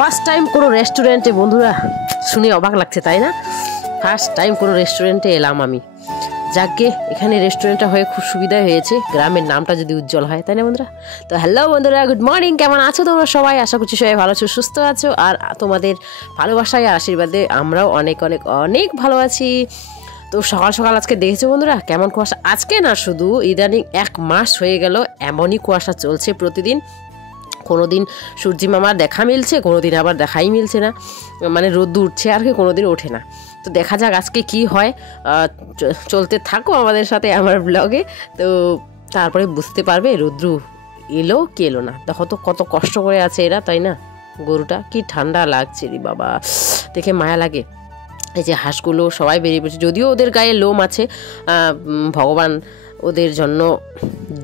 First time কোনো রেস্টুরেন্টে বন্ধুরা, শুনে অবাক লাগছে তাই না? ফার্স্ট টাইম কোনো রেস্টুরেন্টে এলাম আমি। যাকে এখানে রেস্টুরেন্টটা হয়ে খুব সুবিধাই হয়েছে, গ্রামের নামটা যদি উজ্জ্বল হয়, তাই না বন্ধুরা? তো হ্যালো বন্ধুরা, গুড মর্নিং। কেমন আছো তোমরা সবাই? আশা করছি সবাই ভালো আছো, সুস্থ আছো। আর তোমাদের ভালোবাসায় আর আশীর্বাদে আমরাও অনেক অনেক অনেক ভালো আছি। তো সকাল সকাল আজকে দেখেছো বন্ধুরা কেমন কুয়াশা। আজকে না, শুধু ইদানিং 1 মাস হয়ে গেল এমনই কুয়াশা চলছে প্রতিদিন। কোনো দিন সূর্যি মামার দেখা মিলছে, কোনো দিন আবার দেখাই মিলছে না, মানে রোদ উঠছে আর কি, কোনো দিন ওঠে না। তো দেখা যাক আজকে কি হয়। চলতে থাকো আমাদের সাথে আমার ব্লগে, তো তারপরে বুঝতে পারবে রৌদ্রু এলো কি এলো না। দেখো তো কত কষ্ট করে আছে এরা, তাই না? গরুটা কি ঠান্ডা লাগছে রে বাবা, দেখে মায়া লাগে। এই যে হাঁসগুলো সবাই বেরিয়ে পড়ছে, যদিও ওদের গায়ে লোম আছে, ভগবান ওদের জন্য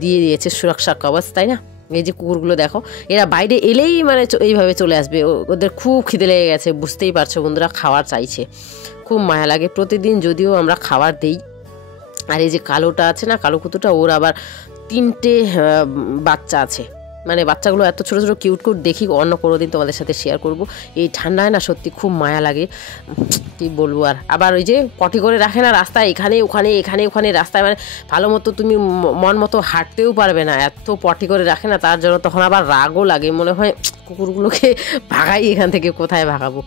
দিয়ে দিয়েছে সুরক্ষা কবচ, তাই না? এই যে কুকুরগুলো দেখো, এরা বাইরে এলেই মানে এইভাবে চলে আসবে। ওদের খুব খিদে লেগে গেছে, বুঝতেই পারছো বন্ধুরা, খাবার চাইছে। খুব মায়া লাগে প্রতিদিন, যদিও আমরা খাবার দেই। আর এই যে কালোটা আছে না, কালো কুতুটা, ওর আবার 3টে বাচ্চা আছে। মানে বাচ্চাগুলো এত ছোটো ছোটো কিউট কিউট দেখি, অন্য কোনো দিন তোমাদের সাথে শেয়ার করব। এই ঠান্ডায় না সত্যি খুব মায়া লাগে, কী বলবো। আর আবার ওই যে পটি করে রাখে না রাস্তায়, এখানে ওখানে এখানে ওখানে রাস্তায়, মানে ভালো মতো তুমি মন মতো হাঁটতেও পারবে না, এত পটি করে রাখে না। তার জন্য তখন আবার রাগও লাগে, মনে হয় কুকুরগুলোকে ভাগাই এখান থেকে, কোথায় ভাগাবো।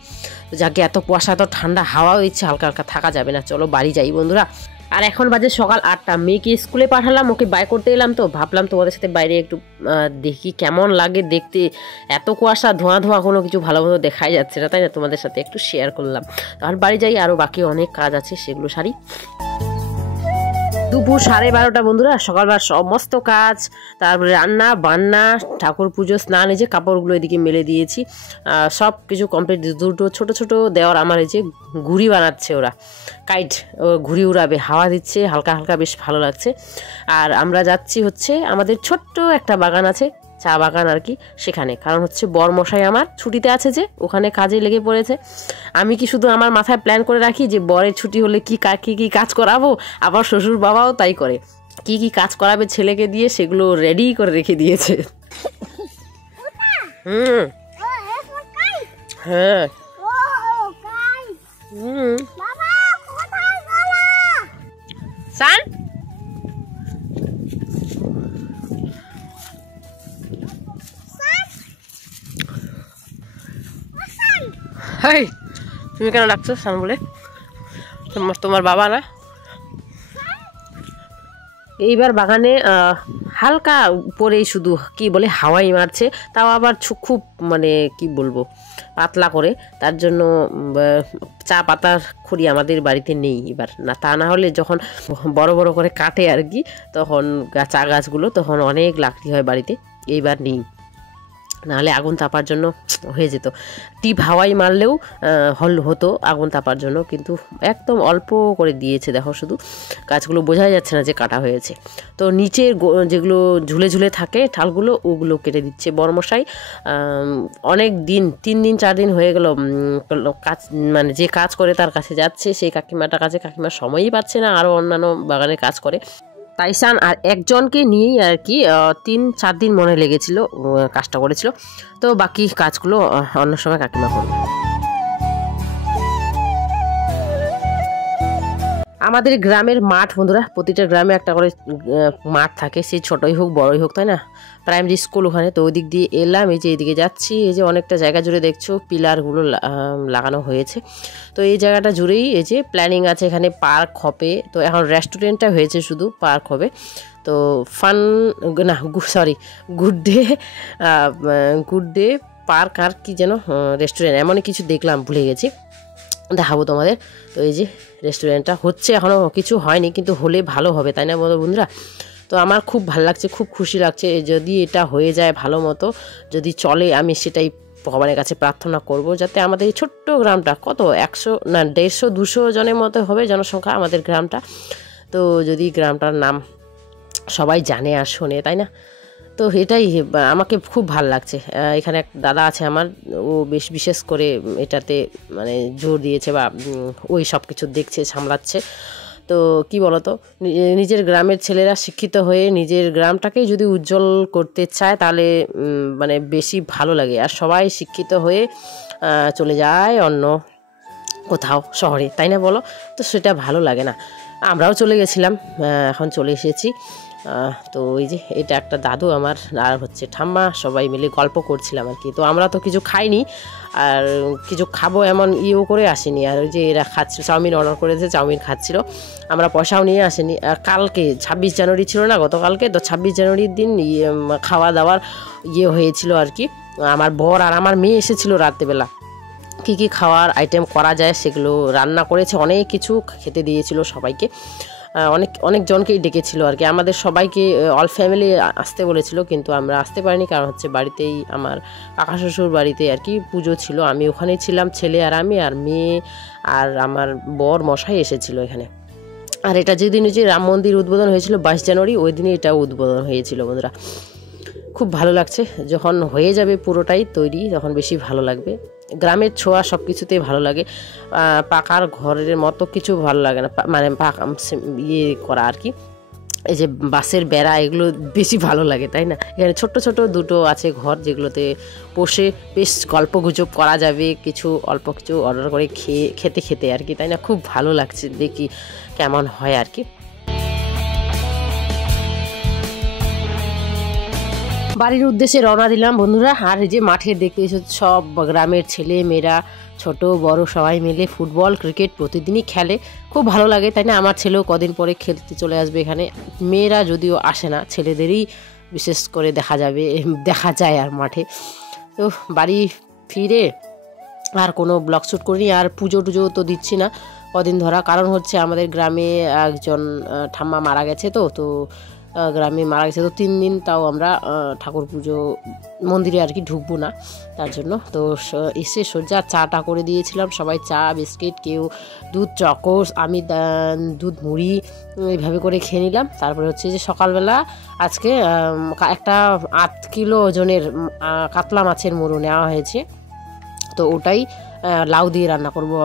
যাকে এত কুয়াশা, এত ঠান্ডা, হাওয়াও ইচ্ছে হালকা হালকা, থাকা যাবে না। চলো বাড়ি যাই বন্ধুরা। আর এখন বাজে সকাল 8টা, মেয়েকে স্কুলে পাঠালাম, ওকে বাই করতে এলাম। তো ভাবলাম তোমাদের সাথে বাইরে একটু দেখি কেমন লাগে দেখতে। এত কুয়াশা, ধোঁয়া ধোঁয়া, কোনো কিছু ভালো মতো দেখাই যাচ্ছে না, তাই না? তোমাদের সাথে একটু শেয়ার করলাম। তাহলে বাড়ি যাই, আরও বাকি অনেক কাজ আছে, সেগুলো সারি। দুপুর 12:30 বন্ধুরা, সকালবেলা সমস্ত কাজ, তারপরে রান্না বান্না, ঠাকুর পুজো, স্নান, এই যে কাপড়গুলো এদিকে মেলে দিয়েছি, সব কিছু কমপ্লিট। দুটো ছোট ছোট দেওয়ার আমার এই যে ঘুড়ি বানাচ্ছে, ওরা কাইট ঘুড়ি উড়াবে, হাওয়া দিচ্ছে হালকা হালকা, বেশ ভালো লাগছে। আর আমরা যাচ্ছি হচ্ছে আমাদের ছোট্ট একটা বাগান আছে, চা বাগান আর কি, সেখানে। কারণ হচ্ছে বরমশাই আমার ছুটিতে আছে, যে ওখানে কাজে লেগে পড়েছে। আমি কি শুধু আমার মাথায় প্ল্যান করে রাখি যে বরের ছুটি হলে কি কি কাজ করাবো, আবার শ্বশুর বাবাও তাই করে, কি কি কাজ করাবে ছেলেকে দিয়ে, সেগুলো রেডি করে রেখে দিয়েছে। হ্যাঁ, সান হাই, তুমি কেন ডাকছো সান বলে? তোমার বাবা না? এইবার বাগানে হালকা উপরেই শুধু কি বলে হাওয়াই মারছে, তাও আবার খুব মানে কি বলবো পাতলা করে। তার জন্য চা পাতার খড়ি আমাদের বাড়িতে নেই এবার, না তা না হলে যখন বড় বড় করে কাটে আর কি, তখন চা গাছগুলো তখন অনেক লাকড়ি হয় বাড়িতে। এইবার নেই, নাহলে আগুন তাপার জন্য হয়ে যেত। টিপ হাওয়াই মারলেও হতো আগুন তাপার জন্য, কিন্তু একদম অল্প করে দিয়েছে। দেখো শুধু গাছগুলো বোঝাই যাচ্ছে না যে কাটা হয়েছে। তো নিচের যেগুলো ঝুলে ঝুলে থাকে ঠালগুলো, ওগুলো কেটে দিচ্ছে বরমশাই। অনেক দিন, 3 দিন 4 দিন হয়ে গেল কাজ, মানে যে কাজ করে তার কাছে যাচ্ছে, সেই কাকিমাটার কাছে কাকিমার সময়ই পাচ্ছে না, আরও অন্যান্য বাগানে কাজ করে। তাইসান আর একজনকে নিয়েই আর কি 3-4 দিন মনে লেগেছিল, কাজটা করেছিল। তো বাকি কাজগুলো অন্য সময় কাকিমা করবে। আমাদের গ্রামের মাঠ বন্ধুরা, প্রতিটা গ্রামে একটা করে মাঠ থাকে, সে ছোটই হোক বড়ই হোক, তাই না? প্রাইমারি স্কুল ওখানে। তো ওই দিক দিয়ে এলাম, এই যে এইদিকে যাচ্ছি। এই যে অনেকটা জায়গা জুড়ে দেখছো পিলারগুলো লাগানো হয়েছে। তো এই জায়গাটা জুড়েই এই যে প্ল্যানিং আছে, এখানে পার্ক হবে। তো এখন রেস্টুরেন্টটা হয়েছে, শুধু পার্ক হবে। তো ফান না, সরি, গুড ডে পার্ক আর কি যেন রেস্টুরেন্ট, এমনই কিছু দেখলাম, ভুলে গেছি, দেখাবো তোমাদের। তো এই যে রেস্টুরেন্টটা হচ্ছে, এখনও কিছু হয়নি, কিন্তু হলে ভালো হবে, তাই না বন্ধুরা? তো আমার খুব ভালো লাগছে, খুব খুশি লাগছে। যদি এটা হয়ে যায় ভালো মতো, যদি চলে, আমি সেটাই ভগবানের কাছে প্রার্থনা করব, যাতে আমাদের এই ছোট্ট গ্রামটা, কত 100 না 150-200 জনের মতো হবে জনসংখ্যা আমাদের গ্রামটা। তো যদি গ্রামটার নাম সবাই জানে আর শোনে, তাই না? তো এটাই আমাকে খুব ভাল লাগছে। এখানে এক দাদা আছে আমার, ও বেশ বিশেষ করে এটাতে মানে জোর দিয়েছে, বা ওই সব কিছু দেখছে, সামলাচ্ছে। তো কি বলতো, নিজের গ্রামের ছেলেরা শিক্ষিত হয়ে নিজের গ্রামটাকেই যদি উজ্জ্বল করতে চায় তাহলে মানে বেশি ভালো লাগে। আর সবাই শিক্ষিত হয়ে চলে যায় অন্য কোথাও শহরে, তাই না বলো? তো সেটা ভালো লাগে না। আমরাও চলে গেছিলাম, এখন চলে এসেছি। তো ওই যে এটা একটা দাদু আমার আর হচ্ছে ঠাম্মা, সবাই মিলে গল্প করছিলাম আর কি। তো আমরা তো কিছু খাইনি, আর কিছু খাবো এমন ইয়েও করে আসিনি। আর ওই যে এরা খাচ্ছিল, চাউমিন অর্ডার করেছে, চাউমিন খাচ্ছিল, আমরা পয়সাও নিয়ে আসিনি। আর কালকে 26 জানুয়ারি ছিল না, গতকালকে, তো 26 জানুয়ারির দিন খাওয়া দাওয়ার হয়েছিল আর কি। আমার বর আর আমার মেয়ে এসেছিলো রাত্রেবেলা। কী কী খাওয়ার আইটেম করা যায় সেগুলো রান্না করেছে, অনেক কিছু খেতে দিয়েছিল সবাইকে, অনেক জনকেই ডেকেছিল আর কি। আমাদের সবাইকে অল ফ্যামিলি আসতে বলেছিল, কিন্তু আমরা আসতে পারিনি, কারণ হচ্ছে বাড়িতেই আমার কাকা শ্বশুর বাড়িতে আর কি পুজো ছিল। আমি ওখানেই ছিলাম, ছেলে আর আমি আর মেয়ে আর আমার বর মশাই এসেছিল এখানে। আর এটা যেদিন যে রাম মন্দির উদ্বোধন হয়েছিল 22 জানুয়ারি, ওই দিনই এটা উদ্বোধন হয়েছিল বন্ধুরা। খুব ভালো লাগছে, যখন হয়ে যাবে পুরোটাই তৈরি তখন বেশি ভালো লাগবে। গ্রামের ছোঁয়া সব কিছুতেই ভালো লাগে, পাকার ঘরের মতো কিছু ভালো লাগে না, মানে পাকা করা আর কি। এই যে বাঁশের বেড়া, এগুলো বেশি ভালো লাগে, তাই না? এখানে ছোট্ট ছোট দুটো আছে ঘর, যেগুলোতে বসে বেশ গল্প গুজব করা যাবে, কিছু অল্প কিছু অর্ডার করে খেতে আর কি, তাই না? খুব ভালো লাগছে, দেখি কেমন হয় আর কি। বাড়ির উদ্দেশ্যে রওনা দিলাম বন্ধুরা। আর এই যে মাঠে দেখতে এসে সব গ্রামের ছেলে মেয়েরা, ছোট বড় সবাই মিলে ফুটবল ক্রিকেট প্রতিদিনই খেলে, খুব ভালো লাগে, তাই না? আমার ছেলেও কদিন পরে খেলতে চলে আসবে এখানে। মেয়েরা যদিও আসে না, ছেলেদেরই বিশেষ করে দেখা যায় আর মাঠে। তো বাড়ি ফিরে আর কোনো ব্লগ শ্যুট করিনি, আর পুজো টুজো তো দিচ্ছি না কদিন ধরা, কারণ হচ্ছে আমাদের গ্রামে একজন ঠাম্মা মারা গেছে, তো গ্রামে মারা গেছে, তো 3 দিন তাও আমরা ঠাকুর পুজো মন্দিরে আর কি ঢুকবো না, তার জন্য। তো এসে সোজা চাটা করে দিয়েছিলাম, সবাই চা বিস্কিট, কেউ দুধ চকোস, আমি দুধ মুড়ি, এইভাবে করে খেয়ে নিলাম। তারপরে হচ্ছে যে সকালবেলা আজকে একটা 8 কিলো ওজনের কাতলা মাছের মুড়ো নেওয়া হয়েছে, তো ওটাই লাউ দিয়ে রান্না করবো।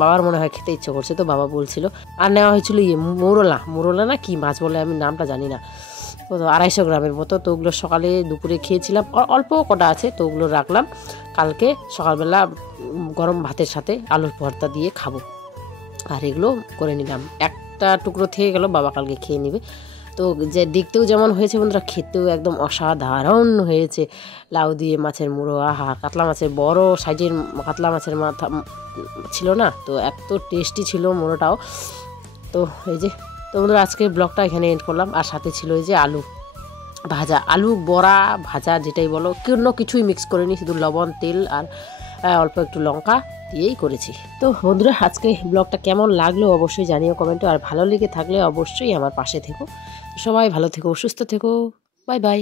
বাবার মনে হয় খেতে ইচ্ছে করছে, তো বাবা বলছিল। আর নেওয়া হয়েছিল মোরলা না কি মাছ বলে, আমি নামটা জানি না, তো 250 গ্রামের মতো। তো ওগুলো সকালে দুপুরে খেয়েছিলাম, অল্প কটা আছে, তো ওগুলো রাখলাম, কালকে সকালবেলা গরম ভাতের সাথে আলুর ভর্তা দিয়ে খাবো। আর এগুলো করে নিলাম, একটা টুকরো থেকে গেল, বাবা কালকে খেয়ে নেবে। তো যে দেখতেও যেমন হয়েছে বন্ধুরা, খেতেও একদম অসাধারণ হয়েছে। লাউ দিয়ে মাছের মুড়ো, আহা, কাতলা মাছের বড় সাইজের কাতলা মাছের মাথা ছিল না, তো এত টেস্টি ছিল মুড়োটাও। তো এই যে, তো বন্ধুরা আজকে ব্লগটা এখানে এন্ড করলাম। আর সাথে ছিল এই যে আলু ভাজা, আলু বড়া ভাজা যেটাই বলো, কোনো কিছুই মিক্স করিনি, শুধু লবণ তেল আর অল্প একটু লঙ্কা দিয়েই করেছি। তো বন্ধুরা আজকে ব্লগটা কেমন লাগলো অবশ্যই জানিও কমেন্টে, আর ভালো লেগে থাকলে অবশ্যই আমার পাশে থেকো। সবাই ভালো থেকো, সুস্থ থেকো, বাই বাই।